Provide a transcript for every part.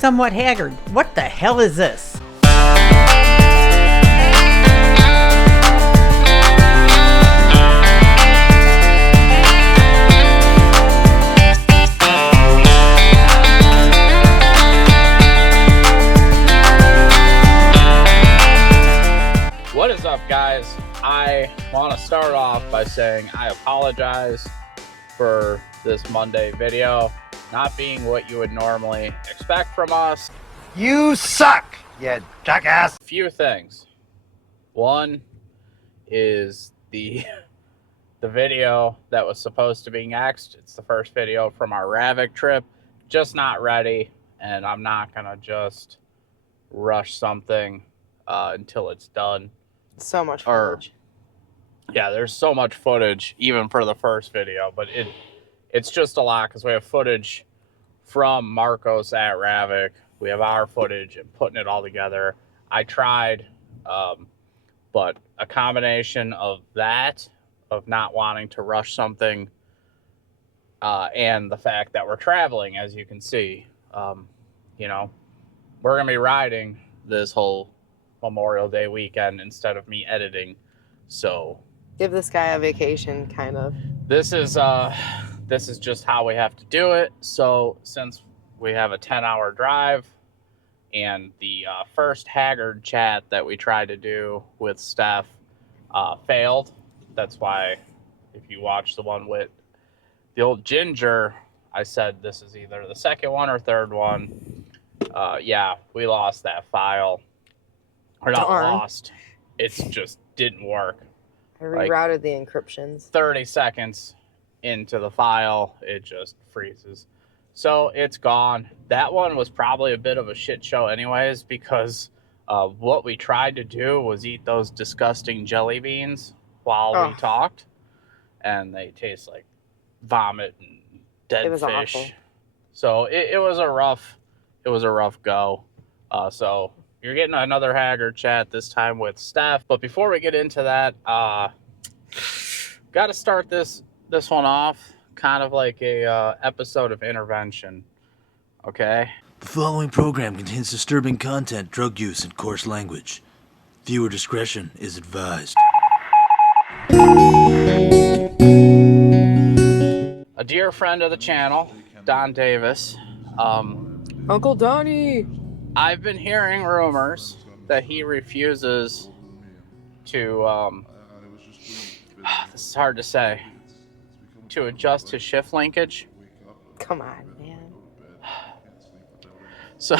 somewhat haggard. What the hell is this? What is up, guys? I want to start off by saying I apologize for this Monday video not being what you would normally expect from us. You suck, you jackass. A few things. One is the video that was supposed to be next. It's the first video from our Ravek trip. Just not ready, and I'm not gonna just rush something until it's done. So much footage. Yeah, there's so much footage even for the first video, but it's just a lot because we have footage from Marcos at Ravek. We have our footage and putting it all together. I tried, but a combination of that, of not wanting to rush something, and the fact that we're traveling, as you can see, you know, we're going to be riding this whole Memorial Day weekend instead of me editing. So give this guy a vacation, kind of. This is just how we have to do it. So since we have a 10-hour drive and the first Haggard chat that we tried to do with Steph failed. That's why if you watch the one with the old Ginger, I said this is either the second one or third one. Yeah, we lost that file. Or not lost. It's just didn't work. I rerouted the encryptions. 30 seconds into the file, it just freezes. So it's gone. That one was probably a bit of a shit show anyways, because what we tried to do was eat those disgusting jelly beans while we talked. And they taste like vomit and dead fish. Awful. So it was a rough go. So you're getting another Haggard chat, this time with Steph. But before we get into that, got to start this one off kind of like a episode of intervention. Okay? The following program contains disturbing content, drug use, and coarse language. Viewer discretion is advised. A dear friend of the channel, Don Davis. Uncle Donnie! I've been hearing rumors that he refuses to, this is hard to say, to adjust his shift linkage. Come on, man. So,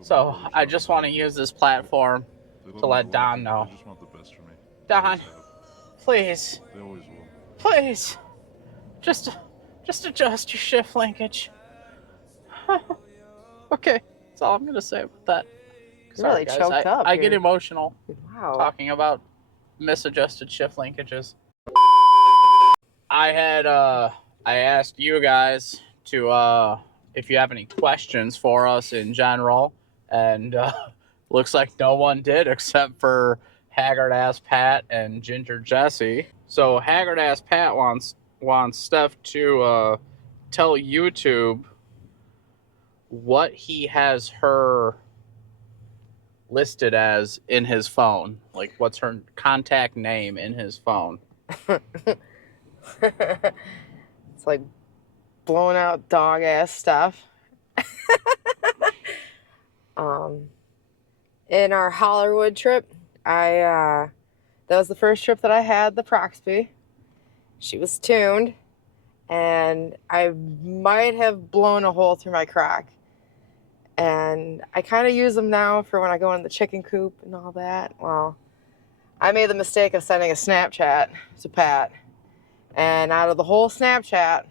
so I just want to use this platform to let Don know. Don, please, please, just adjust your shift linkage. Okay, that's all I'm gonna say about that. Sorry, really guys, choked up. I get emotional talking about misadjusted shift linkages. I asked you guys to if you have any questions for us in general, and looks like no one did except for Haggard Ass Pat and Ginger Jesse. So Haggard Ass Pat wants Steph to tell YouTube what he has her listed as in his phone. Like, what's her contact name in his phone? It's like blowing out dog ass stuff. In our Hollywood trip, that was the first trip that I had the Proxby. She was tuned, and I might have blown a hole through my crack. And I kind of use them now for when I go in the chicken coop and all that. Well, I made the mistake of sending a Snapchat to Pat. And out of the whole Snapchat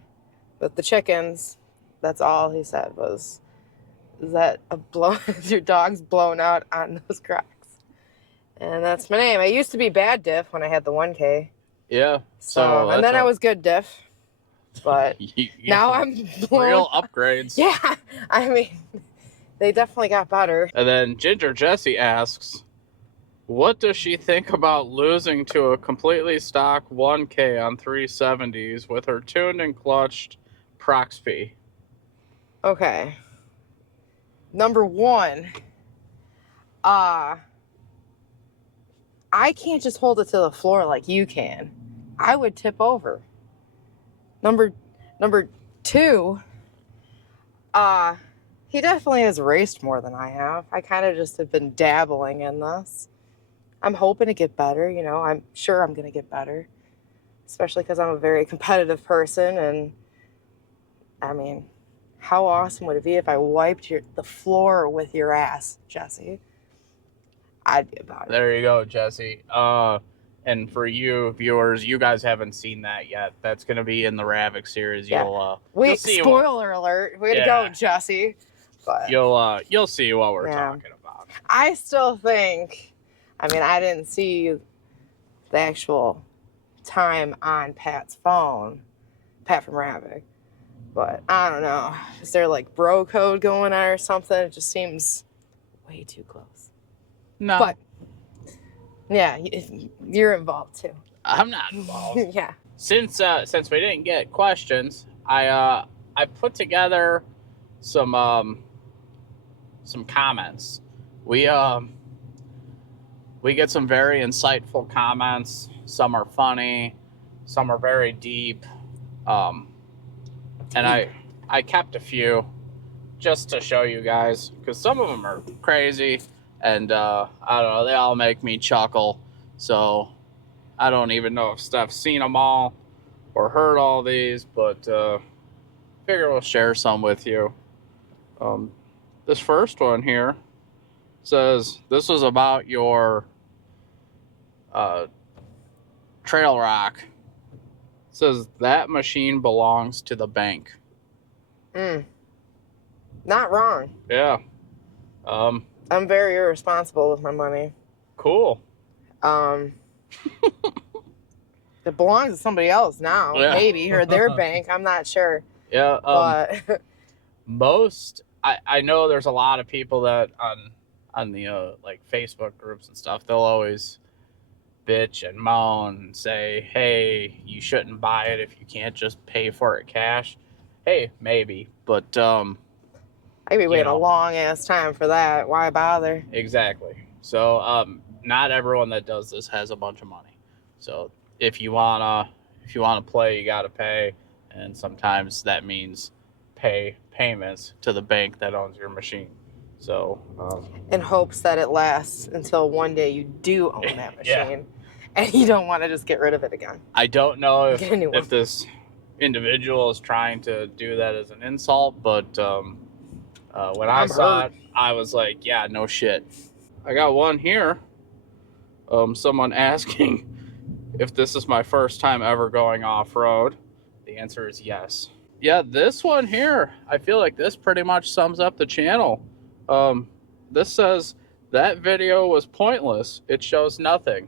with the chickens, that's all he said was, is that your dog's blown out on those cracks. And that's my name. I used to be Bad Diff when I had the 1K. Yeah. So and then I was Good Diff. But now I'm blown. Real upgrades. Yeah. I mean, they definitely got better. And then Ginger Jesse asks, what does she think about losing to a completely stock 1K on 370s with her tuned and clutched Proxby? Okay. Number one, I can't just hold it to the floor like you can. I would tip over. Number two, he definitely has raced more than I have. I kind of just have been dabbling in this. I'm hoping to get better, you know. I'm sure I'm going to get better, especially because I'm a very competitive person. And I mean, how awesome would it be if I wiped the floor with your ass, Jesse? I'd be about it. There you go, Jesse. And for you viewers, you guys haven't seen that yet. That's going to be in the Ravek series. Yeah. You'll see spoiler alert. Way to go, Jesse. But you'll see what we're talking about. I still think, I mean, I didn't see the actual time on Pat's phone, Pat from Ravek, but I don't know. Is there like bro code going on or something? It just seems way too close. No. But yeah, you're involved too. I'm not involved. Yeah. Since we didn't get questions, I put together some comments. We get some very insightful comments. Some are funny, some are very deep. And I kept a few just to show you guys, because some of them are crazy, and I don't know, they all make me chuckle. So I don't even know if Steph's seen them all or heard all these, but figure we'll share some with you. This first one here says, this was about your trail rock. It says, that machine belongs to the bank. Not wrong. Yeah. I'm very irresponsible with my money. Cool. It belongs to somebody else now, Yeah. maybe, or their bank. I'm not sure. Yeah. But I know there's a lot of people that on the like Facebook groups and stuff, they'll always bitch and moan and say, hey, you shouldn't buy it if you can't just pay for it cash. Hey, maybe, but I'd be waiting a long ass time for that. Why bother? exactly. So not everyone that does this has a bunch of money. So if you wanna play, you gotta pay, and sometimes that means pay payments to the bank that owns your machine. So in hopes that it lasts until one day you do own that machine, and you don't want to just get rid of it again. I don't know Get a new one. if this individual is trying to do that as an insult, but when I saw it, I was like, yeah, no shit. I got one here. Someone asking if this is my first time ever going off-road. The answer is yes. Yeah, this one here, I feel like this pretty much sums up the channel. This says, that video was pointless. It shows nothing.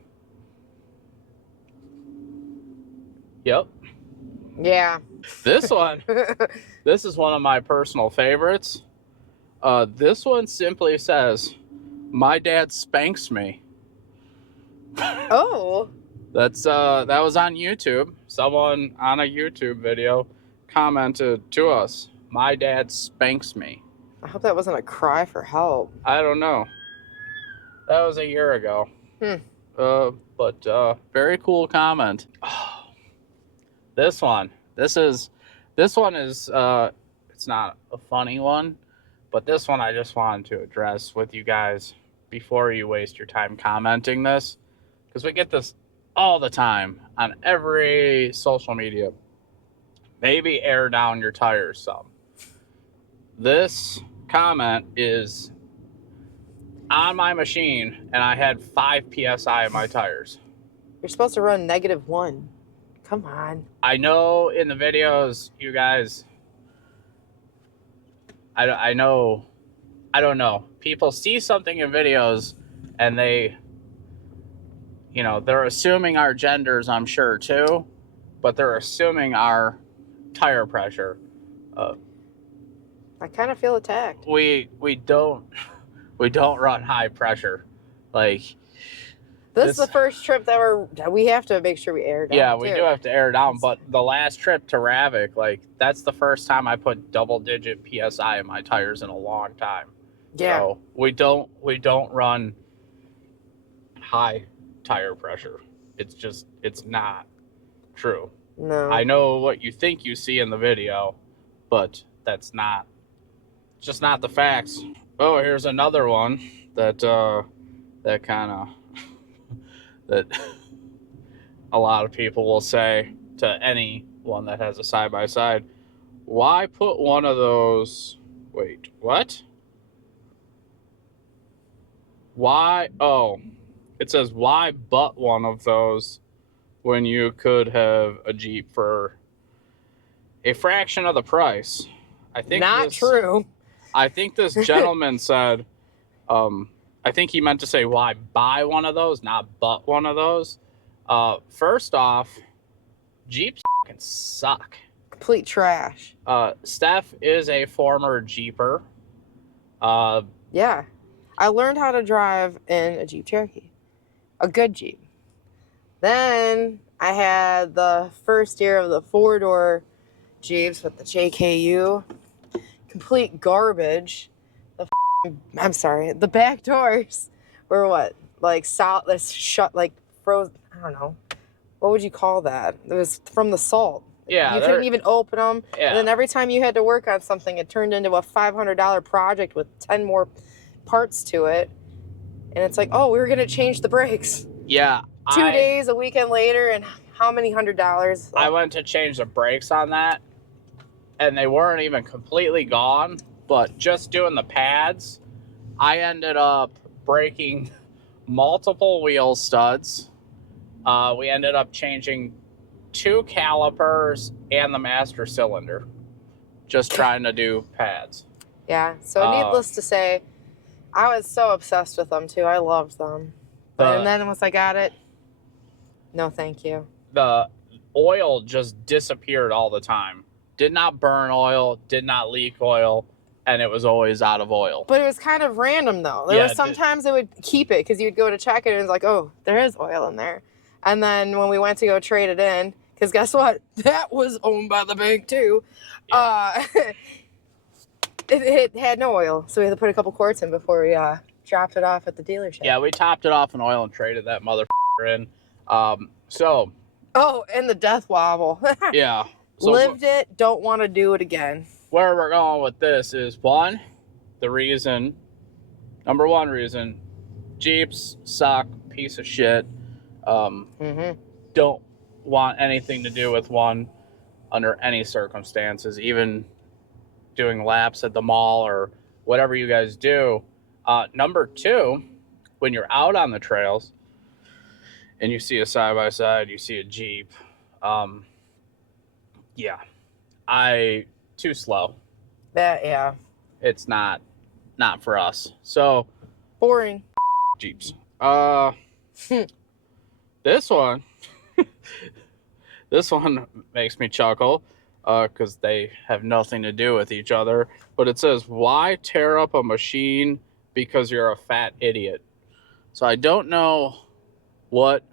Yep. Yeah. This one, this is one of my personal favorites. This one simply says, my dad spanks me. Oh. That was on YouTube. Someone on a YouTube video commented to us, my dad spanks me. I hope that wasn't a cry for help. I don't know. That was a year ago. But very cool comment. Oh, this one is it's not a funny one, but this one I just wanted to address with you guys before you waste your time commenting this, because we get this all the time on every social media. Maybe air down your tires some. This comment is on my machine, and I had 5 PSI in my tires. You're supposed to run -1. Come on. I know in the videos, you guys, I don't know. People see something in videos, and they're assuming our genders, I'm sure, too, but they're assuming our tire pressure. I kind of feel attacked. We don't run high pressure. Like, This is the first trip that we have to make sure we air down. Yeah, we do have to air down, but the last trip to Ravek, like, that's the first time I put double-digit PSI in my tires in a long time. Yeah. So we don't run high tire pressure. It's not true. No. I know what you think you see in the video, but that's just not the facts. Oh, here's another one that kind of that a lot of people will say to anyone that has a side-by-side. Why put one of those? Wait, what? Why? Oh, it says why butt one of those when you could have a Jeep for a fraction of the price. I think not true. I think this gentleman said, I think he meant to say why buy one of those, not butt one of those. First off, Jeeps fucking suck. Complete trash. Steph is a former Jeeper. Yeah. I learned how to drive in a Jeep Cherokee. A good Jeep. Then I had the first year of the 4-door Jeeps with the JKU. Complete garbage. The back doors were what? Like solid, shut, like frozen. I don't know. What would you call that? It was from the salt. Yeah. You couldn't even open them. Yeah. And then every time you had to work on something, it turned into a $500 project with 10 more parts to it. And it's like, oh, we were going to change the brakes. Yeah. 2 days, a weekend later, and how many $100s? I went to change the brakes on that, and they weren't even completely gone, but just doing the pads, I ended up breaking multiple wheel studs. We ended up changing 2 calipers and the master cylinder, just trying to do pads. Yeah, so needless to say, I was so obsessed with them too. I loved them. And then once I got it, no thank you. The oil just disappeared all the time. Did not burn oil, did not leak oil, and it was always out of oil. But it was kind of random though. There was sometimes it would keep it because you'd go to check it and it's like, oh, there is oil in there. And then when we went to go trade it in, because guess what? That was owned by the bank too. Yeah. It had no oil, so we had to put a couple quarts in before we dropped it off at the dealership. Yeah, we topped it off in oil and traded that motherfucker in. Oh, and the death wobble. Yeah. So lived it, don't want to do it again. Where we're going with this is, number one reason, Jeeps suck, piece of shit. Don't want anything to do with one under any circumstances, even doing laps at the mall or whatever you guys do. Number two, when you're out on the trails and you see a side-by-side, you see a Jeep, too slow. Yeah. It's not for us. So boring. Jeeps. This one makes me chuckle because they have nothing to do with each other. But it says, why tear up a machine because you're a fat idiot? So I don't know what.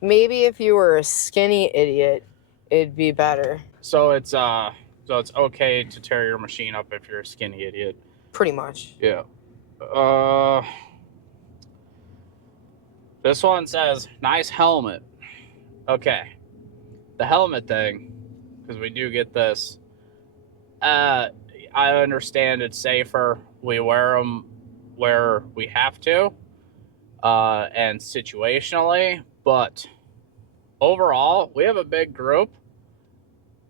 Maybe if you were a skinny idiot, it'd be better. So it's okay to tear your machine up if you're a skinny idiot. Pretty much. Yeah. This one says, nice helmet. Okay. The helmet thing, because we do get this. I understand it's safer. We wear them where we have to, and situationally, but overall, we have a big group.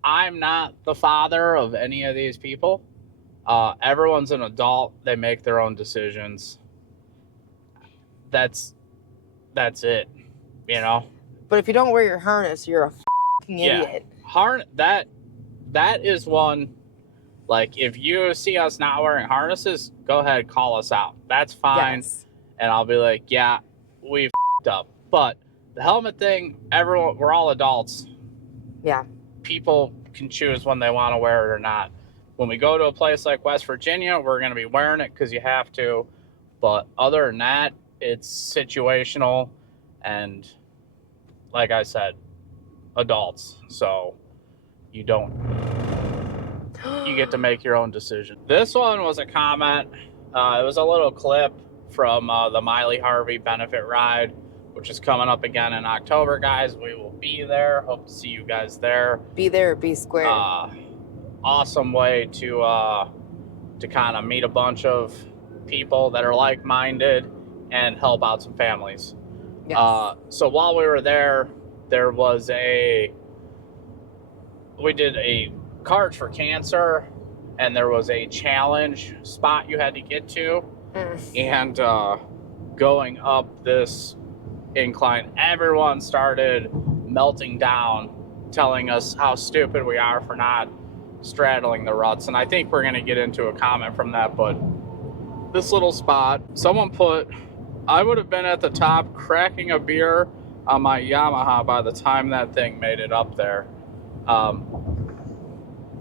I'm not the father of any of these people. Everyone's an adult. They make their own decisions. That's it, you know? But if you don't wear your harness, you're a f***ing idiot. That is one, like, if you see us not wearing harnesses, go ahead, call us out. That's fine. Yes. And I'll be like, yeah, we f***ed up. But the helmet thing, we're all adults. Yeah. People can choose when they want to wear it or not. When we go to a place like West Virginia, we're going to be wearing it because you have to. But other than that, it's situational. And like I said, adults. So you get to make your own decision. This one was a comment. It was a little clip from the Miley Harvey benefit ride, which is coming up again in October, guys. We will be there. Hope to see you guys there. Be there, be square. Awesome way to kind of meet a bunch of people that are like-minded and help out some families. Yes. So while we were there, we did a Cards for Cancer, and there was a challenge spot you had to get to. And going up this incline, everyone started melting down, telling us how stupid we are for not straddling the ruts. And I think we're going to get into a comment from that, but this little spot, someone put, I would have been at the top cracking a beer on my Yamaha by the time that thing made it up there.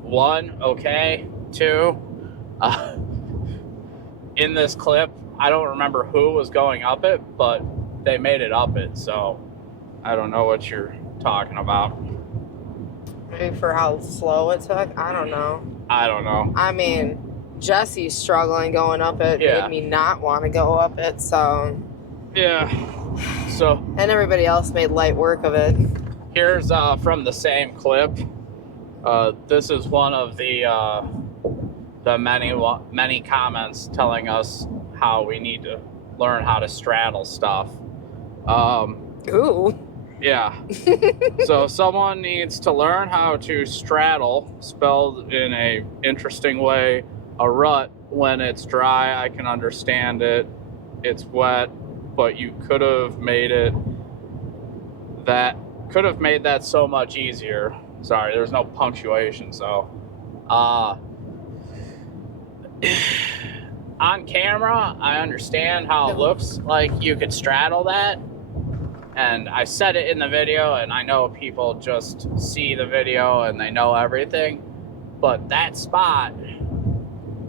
One, okay. Two, in this clip, I don't remember who was going up it, but they made it up it, so I don't know what you're talking about. Maybe for how slow it took? I don't know. I mean, Jesse's struggling going up it, Yeah. made me not want to go up it, so... Yeah. So... And everybody else made light work of it. Here's from the same clip. This is one of the many comments telling us how we need to learn how to straddle stuff. Ooh. Yeah. So someone needs to learn how to straddle, spelled in a interesting way, a rut. When it's dry, I can understand it. It's wet, but you could have made that so much easier. Sorry, there's no punctuation, so on camera, I understand how it looks like you could straddle that. And I said it in the video, and I know people just see the video and they know everything. But that spot,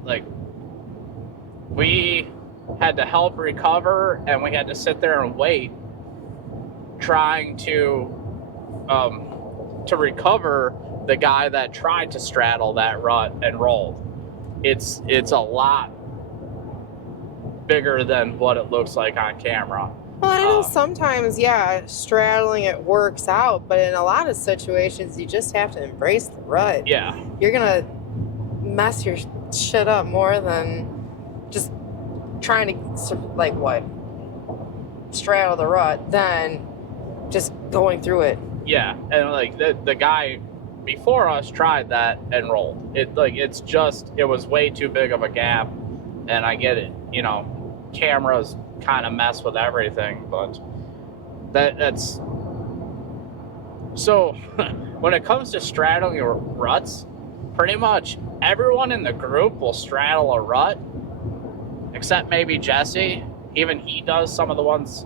like, we had to help recover, and we had to sit there and wait, trying to recover the guy that tried to straddle that rut and rolled. It's a lot bigger than what it looks like on camera. Well, I know sometimes, yeah, straddling it works out, but in a lot of situations, you just have to embrace the rut. Yeah. You're gonna mess your shit up more than just trying to, like, what? Straddle the rut, than just going through it. Yeah, and like the guy before us tried that and rolled. It was way too big of a gap, and I get it. You know, cameras kind of mess with everything, but that's so. When it comes to straddling your ruts, pretty much everyone in the group will straddle a rut, except maybe Jesse. Even he does some of the ones.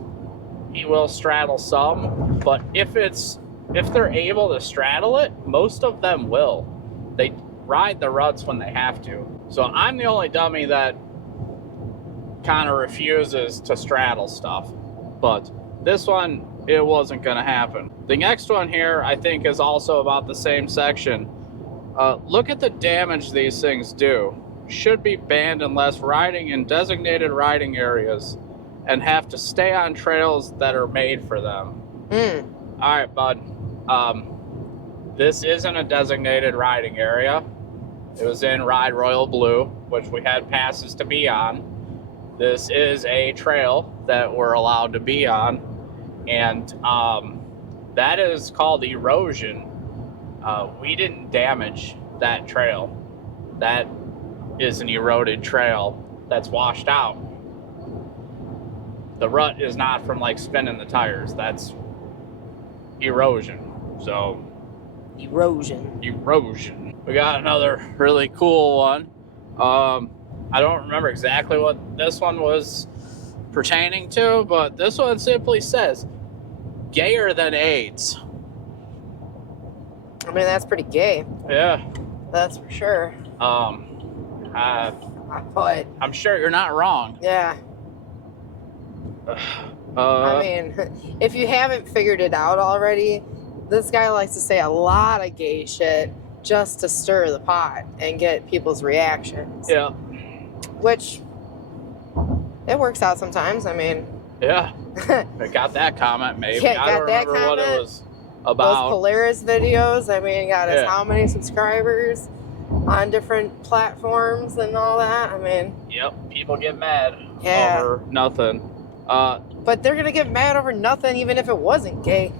He will straddle some, but if they're able to straddle it, most of them will. They ride the ruts when they have to. So I'm the only dummy that kind of refuses to straddle stuff. But this one, it wasn't going to happen. The next one here, I think, is also about the same section. Look at the damage these things do. Should be banned unless riding in designated riding areas and have to stay on trails that are made for them. All right, bud. This isn't a designated riding area. It was in Ride Royal Blue, which we had passes to be on. This is a trail that we're allowed to be on, and that is called erosion. We didn't damage that trail. That is an eroded trail that's washed out. The rut is not from like spinning the tires. That's erosion. So Erosion. We got another really cool one. I don't remember exactly what this one was pertaining to, but this one simply says, gayer than AIDS. I mean, that's pretty gay. Yeah. That's for sure. But But I'm sure you're not wrong. yeah. I mean, if you haven't figured it out already, this guy likes to say a lot of gay shit just to stir the pot and get people's reactions. Yeah. Which, it works out sometimes. I mean. Yeah. I got that comment, maybe. Yeah, I don't remember what it was about. Those Polaris videos, I mean, got us Yeah. how many subscribers on different platforms and all that. I mean. Yep, people get mad Yeah. over nothing. But they're gonna get mad over nothing, even if it wasn't gay.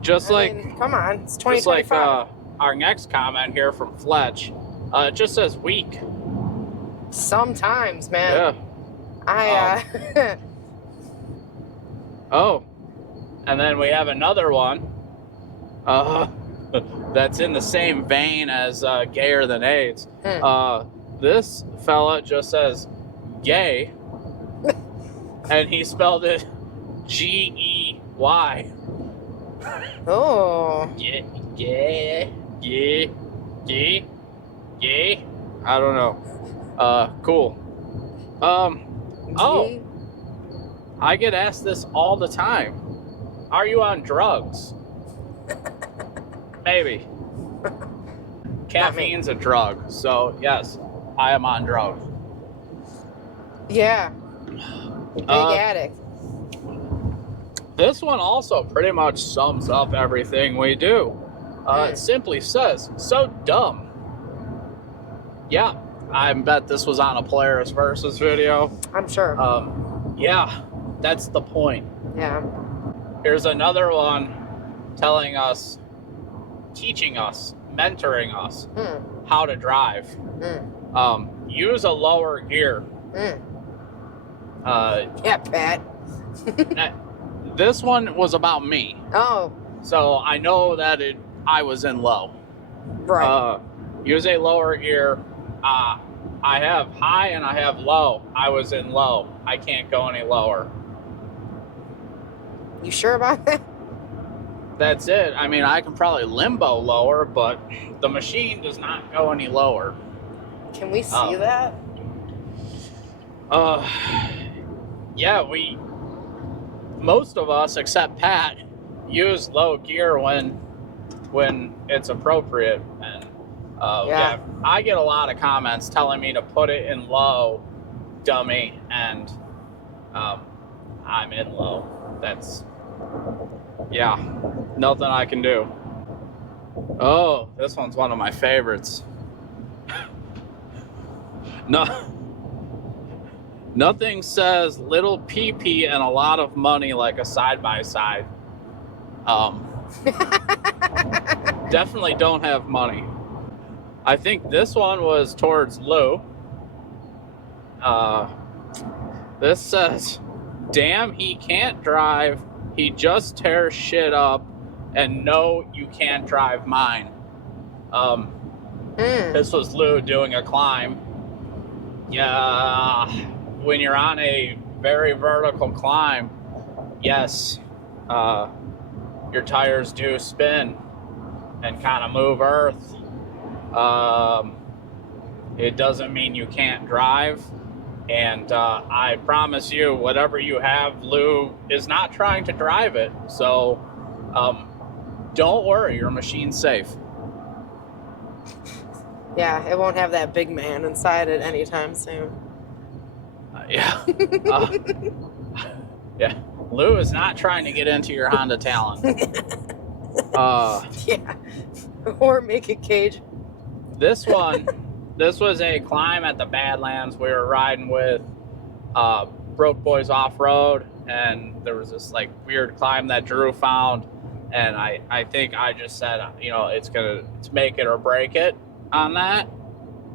Just I mean, come on, it's 2025. Just like our next comment here from Fletch, it just says weak. Sometimes, man. Yeah. Oh, and then we have another one that's in the same vein as gayer than AIDS. This fella just says gay, and he spelled it Gey. Oh. Yeah. I don't know. Cool. Oh. I get asked this all the time. Are you on drugs? Maybe. Caffeine's a drug, so yes, I am on drugs. Yeah. Big addict. This one also pretty much sums up everything we do. It simply says, so dumb. Yeah, I bet this was on a Polaris Versus video. I'm sure. Yeah, that's the point. Yeah. Here's another one telling us, teaching us, mentoring us how to drive. Use a lower gear. Yeah, Pat. This one was about me. Oh. So I know that I was in low. Right. Use a lower gear. I have high and I have low. I was in low. I can't go any lower. You sure about that? That's it. I mean, I can probably limbo lower, but the machine does not go any lower. Can we see that? Yeah, most of us, except Pat, use low gear when it's appropriate. And yeah, I get a lot of comments telling me to put it in low, dummy, and I'm in low. That's, yeah, nothing I can do. Oh, this one's one of my favorites. Nothing says little pee-pee and a lot of money like a side-by-side. Definitely don't have money. I think this one was towards Lou. This says, damn, he can't drive. He just tears shit up. And no, you can't drive mine. This was Lou doing a climb. Yeah, when you're on a very vertical climb, yes, your tires do spin and kind of move earth. It doesn't mean you can't drive. And I promise you, whatever you have, Lou is not trying to drive it. So don't worry, your machine's safe. Yeah, it won't have that big man inside it anytime soon. Yeah. Yeah. Lou is not trying to get into your Honda Talon. Yeah. Or make a cage. This was a climb at the Badlands. We were riding with Broke Boys Off-Road, and there was this like weird climb that Drew found, and I think I just said, you know, it's make it or break it on that.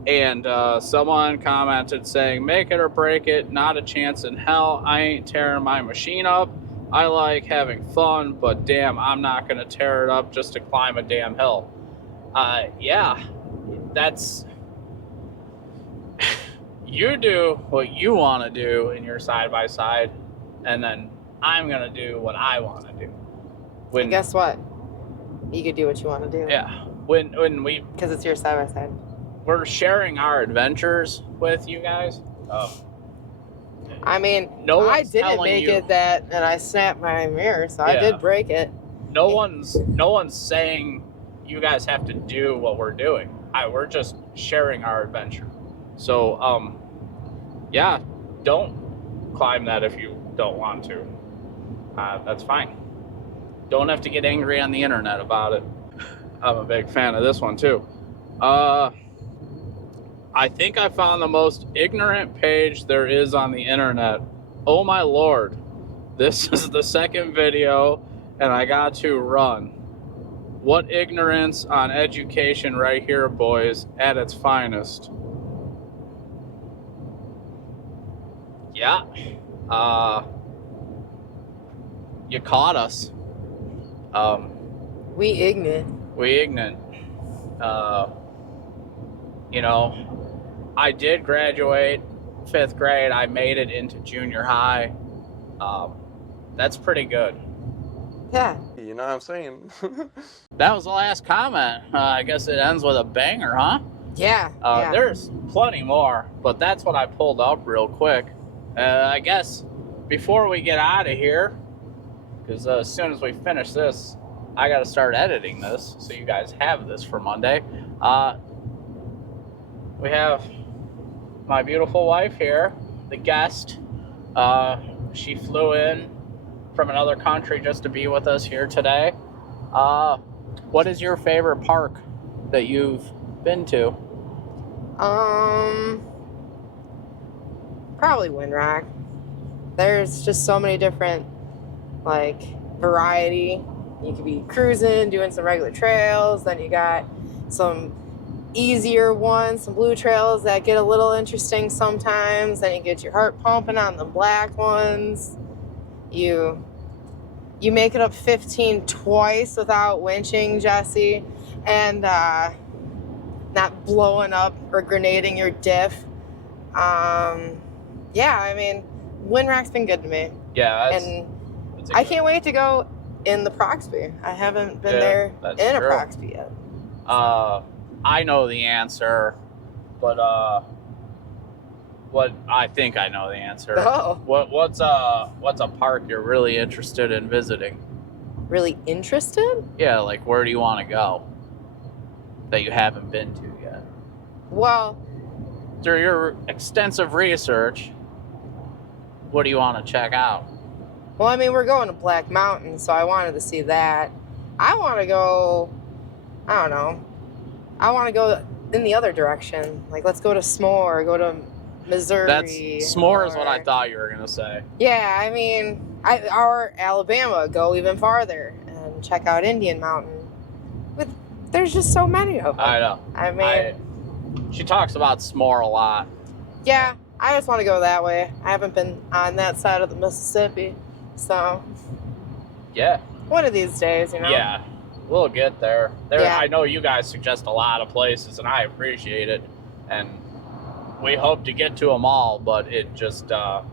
And someone commented saying, make it or break it, not a chance in hell. I ain't tearing my machine up. I like having fun, but damn, I'm not gonna tear it up just to climb a damn hill. Yeah, that's, you do what you want to do in your side-by-side, and then I'm gonna do what I want to do. And guess what? You could do what you want to do. Yeah, when we, because it's your side-by-side. We're sharing our adventures with you guys. I mean, No I one's didn't telling make you. it that, and I snapped my mirror, so I Yeah. did break it. No one's saying you guys have to do what we're doing. We're just sharing our adventure. So, yeah, don't climb that if you don't want to. That's fine. Don't have to get angry on the internet about it. I'm a big fan of this one too. I think I found the most ignorant page there is on the internet. Oh my lord. This is the second video and I got to run. What ignorance on education right here, boys, at its finest. Yeah. You caught us. We ignorant. We ignorant. You know, I did graduate 5th grade. I made it into junior high. That's pretty good. Yeah. You know what I'm saying? That was the last comment. I guess it ends with a banger, huh? Yeah. Yeah. There's plenty more, but that's what I pulled up real quick. I guess before we get out of here, because as soon as we finish this, I got to start editing this, so you guys have this for Monday. We have my beautiful wife here, the guest. She flew in from another country just to be with us here today. What is your favorite park that you've been to? Probably Windrock. There's just so many different, like, variety. You could be cruising, doing some regular trails, then you got some easier ones, some blue trails that get a little interesting sometimes, then you get your heart pumping on the black ones. You make it up 15 twice without winching, Jesse, and not blowing up or grenading your diff. Yeah, I mean, Windrock's been good to me. Yeah, And I can't wait to go in the Proxby. I haven't been there in a Proxby yet. I know the answer, but what I think I know the answer. Oh. What's a park you're really interested in visiting? Really interested? Yeah, like where do you want to go that you haven't been to yet? Well, Through your extensive research, what do you want to check out? well, I mean, we're going to Black Mountain, so I wanted to see that. I want to go, I don't know. I want to go in the other direction. Like, let's go to S'more, go to Missouri. S'more is what I thought you were going to say. Yeah, I mean, or Alabama, go even farther and check out Indian Mountain. There's just so many of them. I know. I mean, she talks about S'more a lot. yeah, I just want to go that way. I haven't been on that side of the Mississippi, so Yeah. one of these days, you know? Yeah. We'll get there. Yeah. I know you guys suggest a lot of places, and I appreciate it. And we hope to get to them all, but it just... the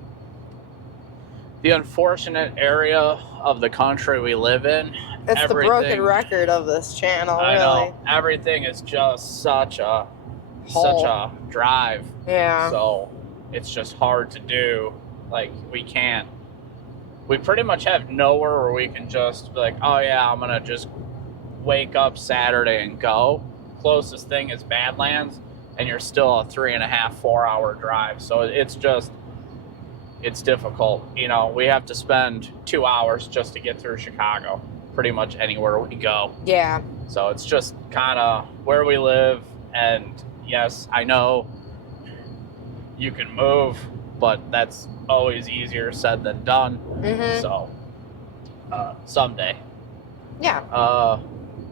unfortunate area of the country we live in... It's the broken record of this channel, I really. know. Everything is just such a drive. Yeah. So it's just hard to do. Like, we pretty much have nowhere where we can just be like, oh yeah, I'm gonna just wake up Saturday and go. Closest thing is Badlands, and you're still a 3.5, 4 hour drive. So it's difficult. You know, we have to spend 2 hours just to get through Chicago, pretty much anywhere we go. Yeah. So it's just kind of where we live. And yes, I know you can move, but that's always easier said than done. Mm-hmm. So someday. Yeah.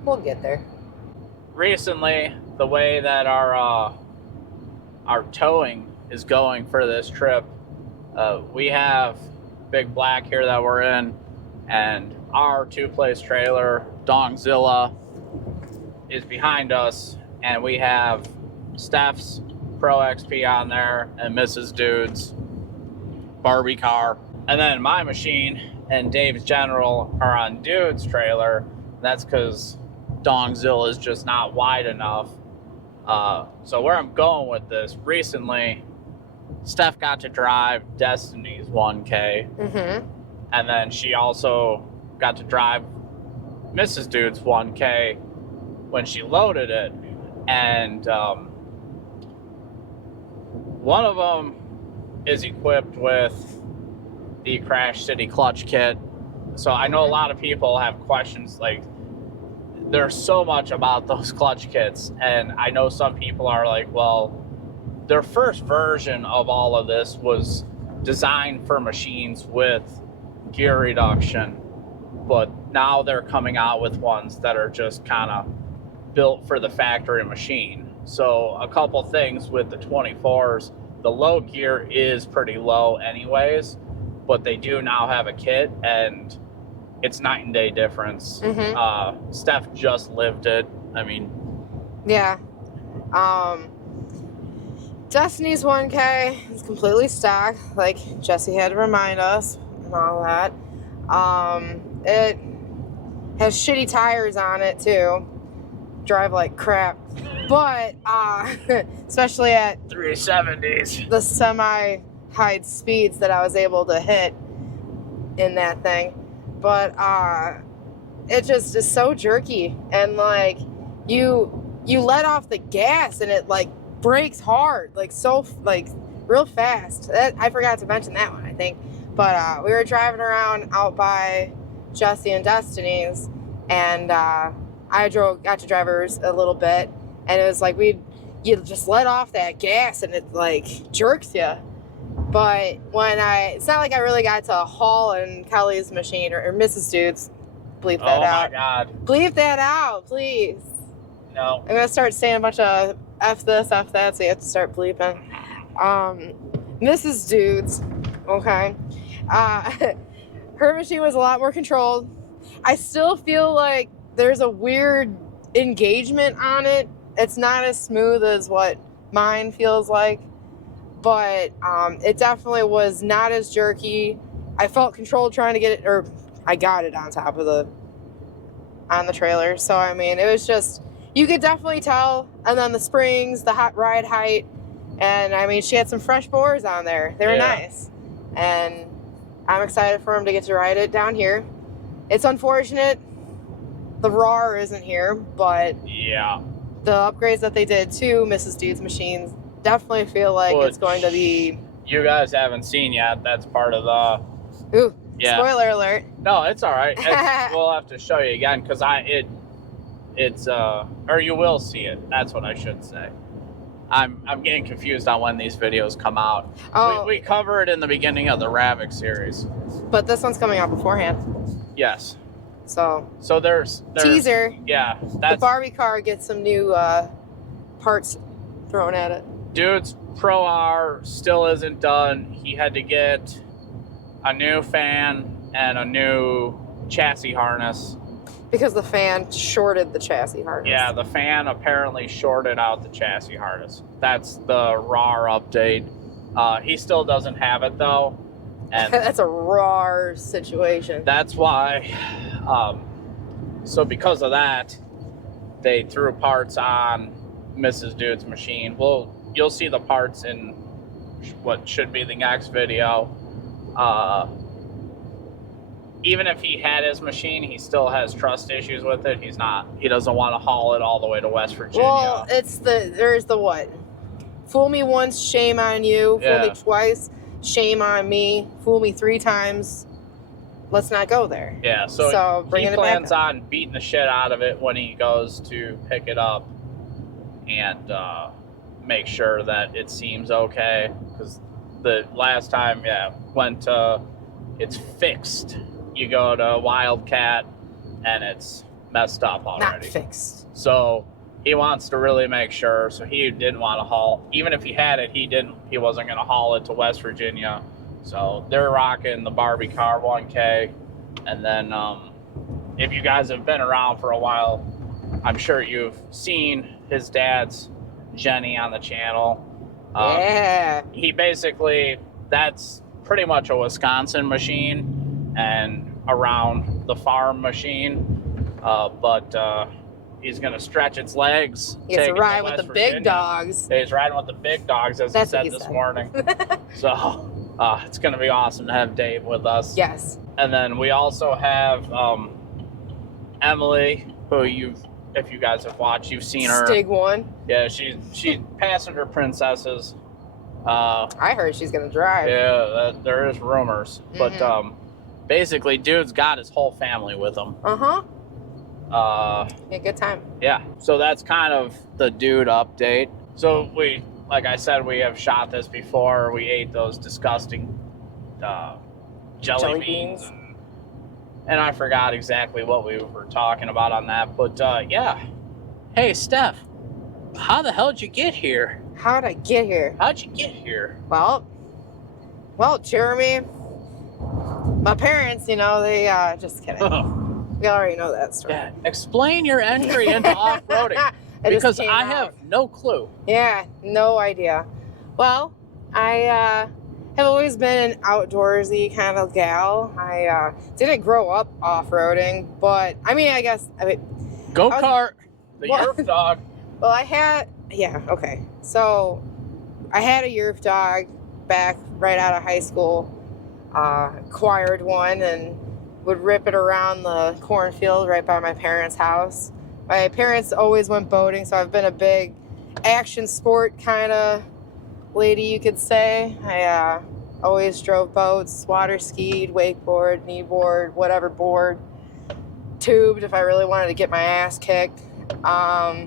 We'll get there. Recently, the way that our towing is going for this trip, we have Big Black here that we're in, and our 2-place trailer, Dongzilla, is behind us, and we have Steph's Pro XP on there and Mrs. Dude's Barbie car. And then my machine and Dave's General are on Dude's trailer. That's because Dongzilla is just not wide enough. So where I'm going with this, recently Steph got to drive Destiny's 1K, and then she also got to drive Mrs. Dude's 1K when she loaded it, and one of them is equipped with the Crash City clutch kit. So I know a lot of people have questions, like, there's so much about those clutch kits, and I know some people are like, well, their first version of all of this was designed for machines with gear reduction, but now they're coming out with ones that are just kind of built for the factory machine. So a couple things with the 24s, the low gear is pretty low anyways, but they do now have a kit, and it's night and day difference. Steph just lived it. I mean, yeah. Destiny's 1K is completely stock, like Jesse had to remind us and all that. It has shitty tires on it too. Drive like crap. But especially at 370s. the semi-high speeds that I was able to hit in that thing. But it just is so jerky, and like you let off the gas and it like brakes hard, like so, like real fast. I forgot to mention that one, I think. But we were driving around out by Jesse and Destiny's, and I got to drive hers a little bit, and it was like you just let off that gas and it like jerks you. But when it's not like I really got to haul in Kelly's machine or Mrs. Dude's. Bleep that out. Oh my God. Bleep that out, please. No. I'm gonna start saying a bunch of F this, F that, so you have to start bleeping. Mrs. Dude's, okay. Her machine was a lot more controlled. I still feel like there's a weird engagement on it. It's not as smooth as what mine feels like, but it definitely was not as jerky. I felt controlled trying to get it, or I got it on top of on the trailer. So, I mean, it was just, you could definitely tell. And then the springs, the hot ride height, and I mean, she had some fresh bores on there. They were nice. And I'm excited for him to get to ride it down here. It's unfortunate the RAR isn't here, but yeah, the upgrades that they did to Mrs. Dude's machines definitely feel like it's going to be... You guys haven't seen yet. That's part of the... Ooh, spoiler alert. No, it's all right. We'll have to show you again, because or you will see it. That's what I should say. I'm getting confused on when these videos come out. Oh. We cover it in the beginning of the Ravek series. But this one's coming out beforehand. Yes. So there's teaser. Yeah. The Barbie car gets some new parts thrown at it. Dude's Pro R still isn't done. He had to get a new fan and a new chassis harness. Because the fan shorted the chassis harness. Yeah, the fan apparently shorted out the chassis harness. That's the RAR update. He still doesn't have it though. And that's a RAR situation. That's why. So because of that, they threw parts on Mrs. Dude's machine. Well, you'll see the parts in what should be the next video. Even if he had his machine, he still has trust issues with it. He doesn't want to haul it all the way to West Virginia. Well, there's the what? Fool me once, shame on you. Fool me twice, shame on me. Fool me 3 times, let's not go there. Yeah, so he plans back on beating the shit out of it when he goes to pick it up and make sure that it seems okay. Because the last time, went to, it's fixed. You go to Wildcat and it's messed up already. Not fixed. So he wants to really make sure. So he didn't want to haul. Even if he had it, he wasn't going to haul it to West Virginia. So they're rocking the Barbie car 1K. And then if you guys have been around for a while, I'm sure you've seen his dad's Jenny on the channel. He basically, that's pretty much a Wisconsin machine and around the farm machine. But He's gonna stretch its legs. He gets to take it ride with West the big Virginia. dogs. He's riding with the big dogs, as That's he what said he this said. morning. So it's gonna be awesome to have Dave with us. Yes. And then we also have Emily, who if you guys have watched, you've seen her. Stig one. Yeah, she's passenger princesses. I heard she's gonna drive. Yeah, there is rumors, but basically, dude's got his whole family with him. Yeah, good time. Yeah, so that's kind of the dude update. So like I said, we have shot this before. We ate those disgusting jelly beans. And I forgot exactly what we were talking about on that, but yeah. Hey, Steph, how the hell did you get here? How'd I get here? How'd you get here? Well, Jeremy, my parents, they, just kidding. We already know that story. Yeah, explain your entry into off-roading, because I have no clue. Yeah, no idea. Well, I have always been an outdoorsy kind of gal. I didn't grow up off-roading, but I guess Go-kart, the Yerf dog. Well, so I had a Yerf dog back right out of high school. Acquired one and would rip it around the cornfield right by my parents' house. My parents always went boating, so I've been a big action sport kind of lady, you could say. I always drove boats, water skied, wakeboard, kneeboard, whatever board, tubed if I really wanted to get my ass kicked. I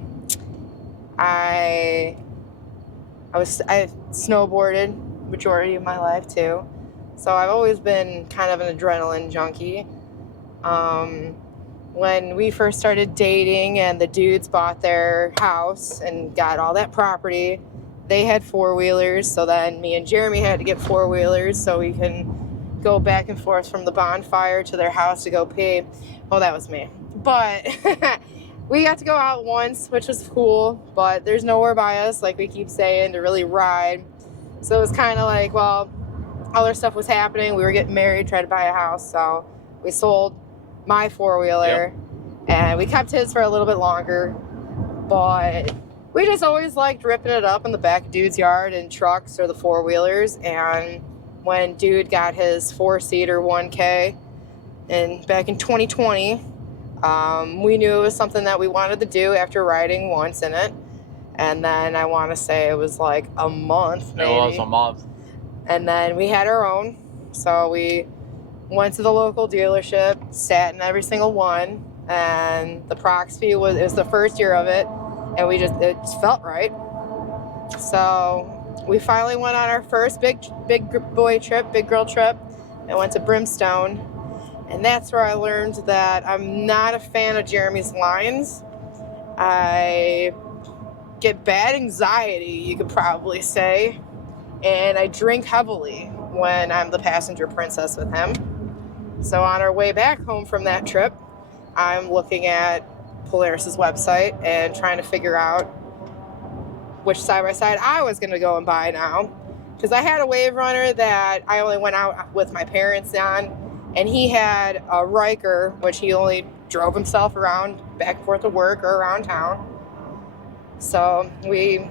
snowboarded majority of my life too. So I've always been kind of an adrenaline junkie. When we first started dating and the dudes bought their house and got all that property, they had four-wheelers. So then me and Jeremy had to get four-wheelers so we can go back and forth from the bonfire to their house to go pee. Well, that was me. But we got to go out once, which was cool, but there's nowhere by us, like we keep saying, to really ride. So it was kind of like, well, other stuff was happening. We were getting married, tried to buy a house, so we sold my four-wheeler, and we kept his for a little bit longer, but we just always liked ripping it up in the back of dude's yard in trucks or the four-wheelers. And when dude got his four-seater 1K back in 2020, we knew it was something that we wanted to do after riding once in it. And then I want to say it was like a month, maybe. It was a month. And then we had our own. So we went to the local dealership, sat in every single one, and the Proxby was the first year of it, and it just felt right. So we finally went on our first big boy trip, big girl trip, and went to Brimstone. And that's where I learned that I'm not a fan of Jeremy's lines. I get bad anxiety, you could probably say, and I drink heavily when I'm the passenger princess with him. So on our way back home from that trip, I'm looking at Polaris's website and trying to figure out which side-by-side I was going to go and buy now. Because I had a Wave Runner that I only went out with my parents on, and he had a Riker, which he only drove himself around back and forth to work or around town. So we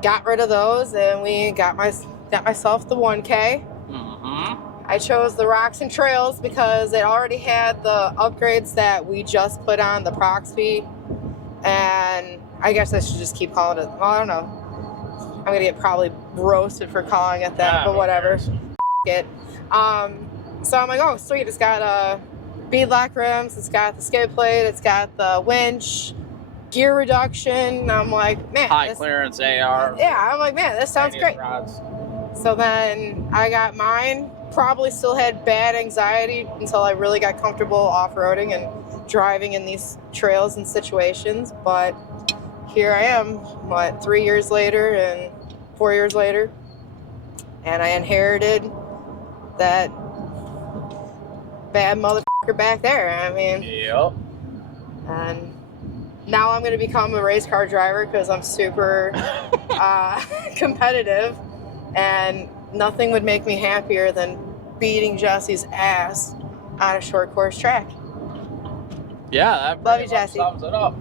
got rid of those, and we got myself the 1K. I chose the Rocks and Trails because it already had the upgrades that we just put on the Proxby, and I guess I should just keep calling it. Well, I don't know. I'm gonna get probably roasted for calling it that, but whatever. It. So I'm like, oh sweet, it's got beadlock rims, it's got the skid plate, it's got the winch, gear reduction. I'm like, man, high clearance AR. Yeah, I'm like, man, this sounds great. Rods. So then I got mine. Probably still had bad anxiety until I really got comfortable off-roading and driving in these trails and situations. But here I am, 3 years later and 4 years later, and I inherited that bad motherfucker back there. I mean, yep. And now I'm going to become a race car driver because I'm super competitive, and nothing would make me happier than beating Jesse's ass on a short course track. Yeah, that Love you, pretty much Jesse. sums it up.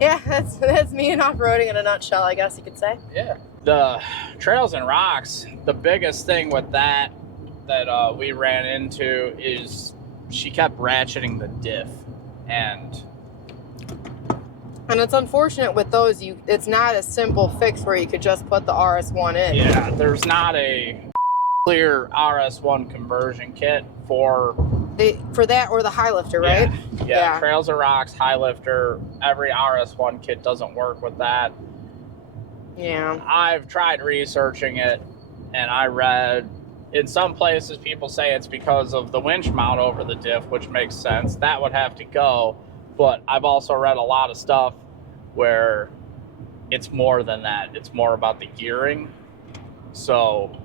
Yeah, that's me and off-roading in a nutshell, I guess you could say. Yeah. The trails and rocks, the biggest thing with that we ran into is she kept ratcheting the diff. And it's unfortunate with those, it's not a simple fix where you could just put the RS1 in. yeah, there's not a clear RS1 conversion kit for that or the high lifter, right? Yeah. Trails and rocks, high lifter, every RS1 kit doesn't work with that. Yeah. I've tried researching it, and I read in some places people say it's because of the winch mount over the diff, which makes sense. That would have to go. But I've also read a lot of stuff where it's more than that. It's more about the gearing. So,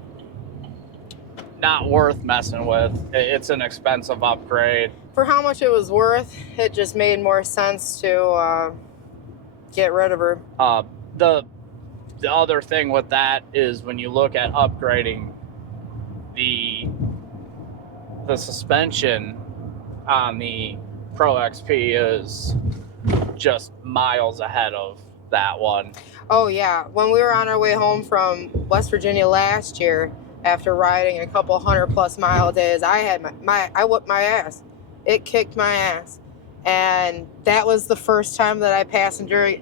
not worth messing with. It's an expensive upgrade. For how much it was worth, it just made more sense to get rid of her. The other thing with that is when you look at upgrading the suspension on the Pro XP is just miles ahead of that one. Oh yeah, when we were on our way home from West Virginia last year, after riding a couple 100+ mile days, I had I whipped my ass. It kicked my ass, and that was the first time that I passenger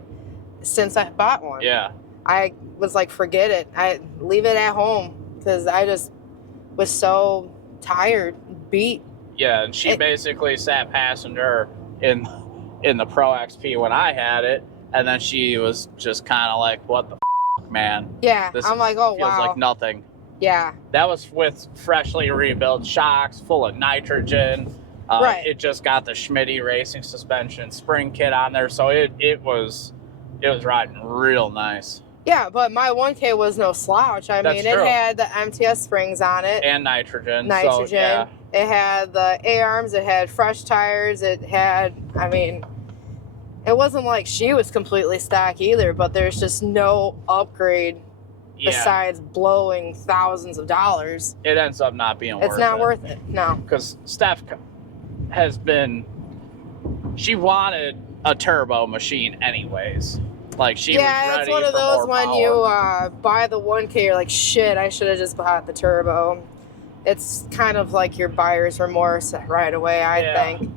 since I bought one. Yeah. I was like, forget it. I leave it at home because I just was so tired, beat. Yeah, and she basically sat passenger in the Pro XP when I had it, and then she was just kind of like, "What the f***, man?" Yeah, This I'm like, "Oh feels wow." like nothing. Yeah. That was with freshly rebuilt shocks, full of nitrogen. Right. It just got the Schmitty racing suspension spring kit on there, so it was riding real nice. Yeah, but my 1K was no slouch. I That's mean, true. it had the MTS springs on it. And nitrogen. Nitrogen. So, yeah. It had the A-arms. It had fresh tires. It had, I mean, it wasn't like she was completely stock either, but there's just no upgrade besides blowing thousands of dollars. It ends up not being worth it. It's not worth it, no. Because Steph she wanted a turbo machine anyways. Like, she was ready it's one of for those more when power. you buy the 1K, you're like, shit, I should have just bought the turbo. It's kind of like your buyer's remorse right away, I think.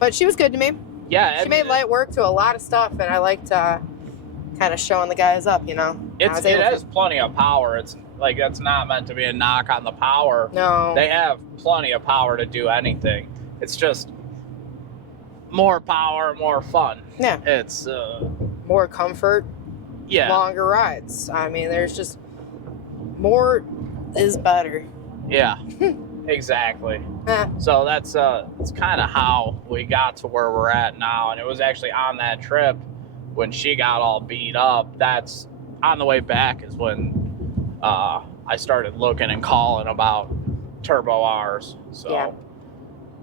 But she was good to me. Yeah. She made light work to a lot of stuff, and I liked kind of showing the guys up, you know. It has plenty of power. It's like, that's not meant to be a knock on the power. No. They have plenty of power to do anything. It's just more power, more fun. Yeah. It's more comfort. Yeah. Longer rides. I mean, there's just more is better. Yeah. Exactly. Eh. So that's it's kind of how we got to where we're at now. And it was actually on that trip when she got all beat up. That's on the way back is when I started looking and calling about turbo R's. So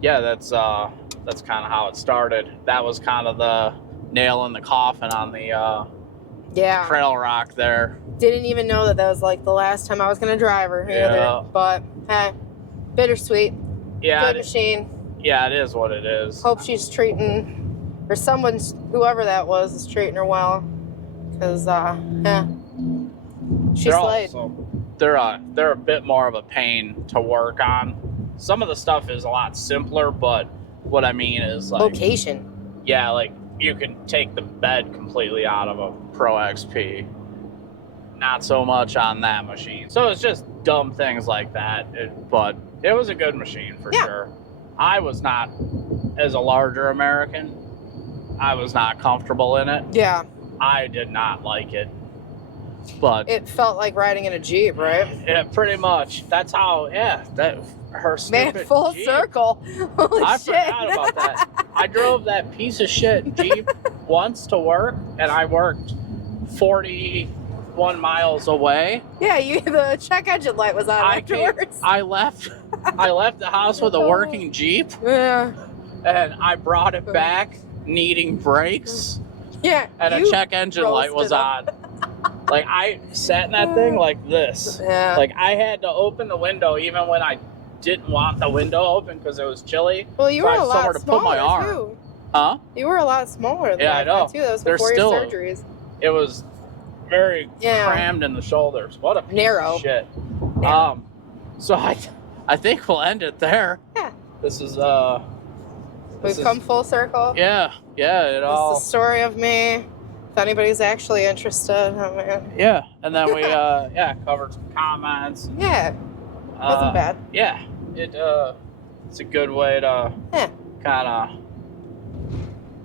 yeah, that's kind of how it started. That was kind of the nail in the coffin on the trail rock there. Didn't even know that was like the last time I was gonna drive her either. But hey, bittersweet. Yeah. Good machine. Yeah, it is what it is. Hope she's treating, or whoever that was, is treating her well. Because she slayed. They're a bit more of a pain to work on. Some of the stuff is a lot simpler, but what I mean is like location. Yeah, like you can take the bed completely out of a Pro XP. Not so much on that machine. So it's just dumb things like that. But it was a good machine for sure. I was not, as a larger American, I was not comfortable in it. Yeah. I did not like it. But it felt like riding in a Jeep, right? Yeah, pretty much. That's how, her stupid Man, full Jeep. Circle. Holy I shit. forgot about that. I drove that piece of shit Jeep once to work, and I worked 41 miles away. Yeah, the check engine light was on afterwards. I left the house with a working Jeep. Yeah. And I brought it back needing brakes. Yeah. And a check engine light was on. Like, I sat in that thing like this. Yeah. Like, I had to open the window even when I didn't want the window open because it was chilly. Well, you so were I a had somewhere lot to put my smaller arm. too. Huh? You were a lot smaller than Yeah, I know. too. That was There's before still your surgeries. It was very crammed in the shoulders. What a piece Narrow. of shit. Narrow. So I think we'll end it there. Yeah. This is We've come full circle. Yeah, it all. This is the story of me. If anybody's actually interested, oh man. Yeah, and then we covered some comments. And, Yeah. Wasn't bad. Yeah, it's a good way to kind of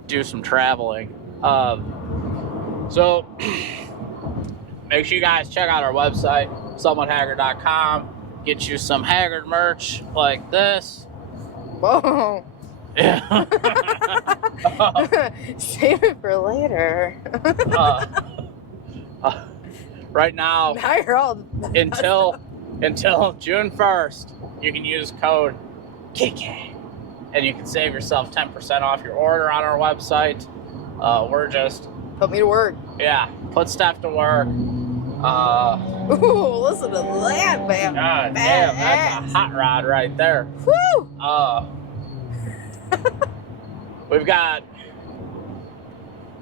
do some traveling. So make sure you guys check out our website, somewhathaggard.com. Get you some Haggard merch like this. Whoa. Yeah. Save it for later. Right now, Now you're all until June 1st, you can use code KK, and you can save yourself 10% off your order on our website. We're just put me to work. Yeah, put Steph to work. Ooh, listen to that, man. God damn, that's a hot rod right there. Woo! We've got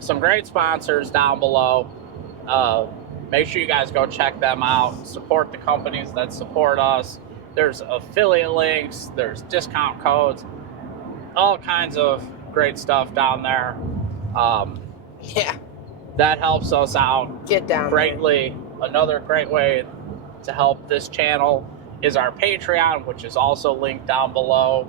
some great sponsors down below. Make sure you guys go check them out. Support the companies that support us. There's affiliate links, there's discount codes, all kinds of great stuff down there. Yeah. That helps us out Get down greatly. There. Another great way to help this channel is our Patreon, which is also linked down below.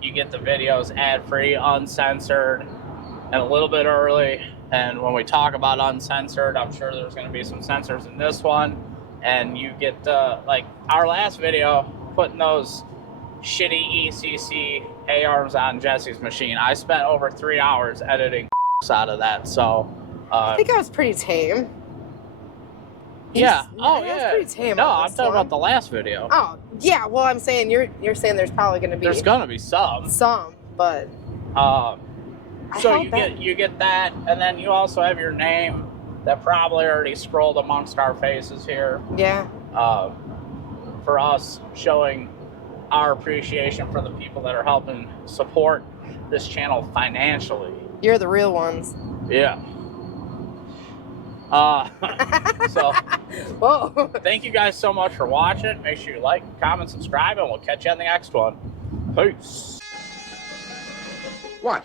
You get the videos ad-free, uncensored, and a little bit early. And when we talk about uncensored, I'm sure there's going to be some censors in this one. And you get, like our last video, putting those shitty ECC A-arms on Jesse's machine. I spent over 3 hours editing out of that. So I think I was pretty tame. Yeah. Oh, yeah. That's pretty tame. No, I'm talking about the last video. Oh, yeah. Well, I'm saying you're saying there's probably going to be. There's going to be some. Some, but. So you get that, and then you also have your name that probably already scrolled amongst our faces here. Yeah. For us, showing our appreciation for the people that are helping support this channel financially. You're the real ones. Yeah. So, whoa. Thank you guys so much for watching. Make sure you like, comment, subscribe, and we'll catch you on the next one. Peace. What?